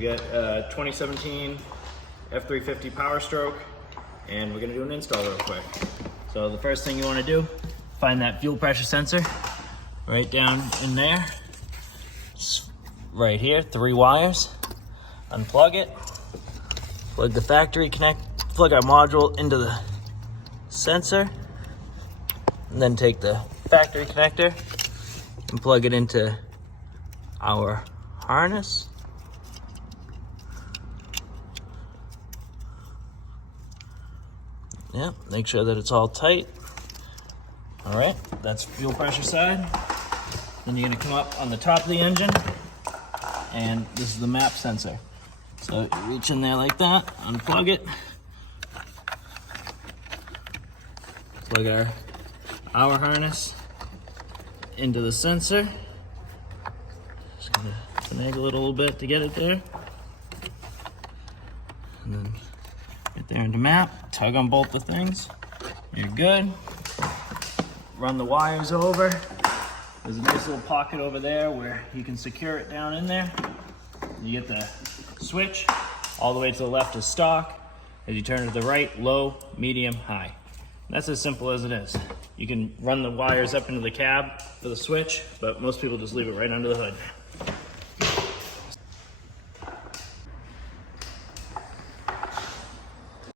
We got 2017 F350 Powerstroke, and we're gonna do an install real quick. So the first thing you wanna do, find that fuel pressure sensor right down in there. It's right here, 3 wires. Unplug it, plug the plug our module into the sensor, and then take the factory connector and plug it into our harness. Yep, make sure that it's all tight. All right, that's fuel pressure side. Then you're gonna come up on the top of the engine, and this is the map sensor. So you reach in there like that, unplug it, plug our harness into the sensor. Just gonna finagle it a little bit to get it there. And then get there into map, tug on both the things. You're good. Run the wires over. There's a nice little pocket over there where you can secure it down in there. You get the switch. All the way to the left is stock. As you turn to the right, low, medium, high. And that's as simple as it is. You can run the wires up into the cab for the switch, but most people just leave it right under the hood.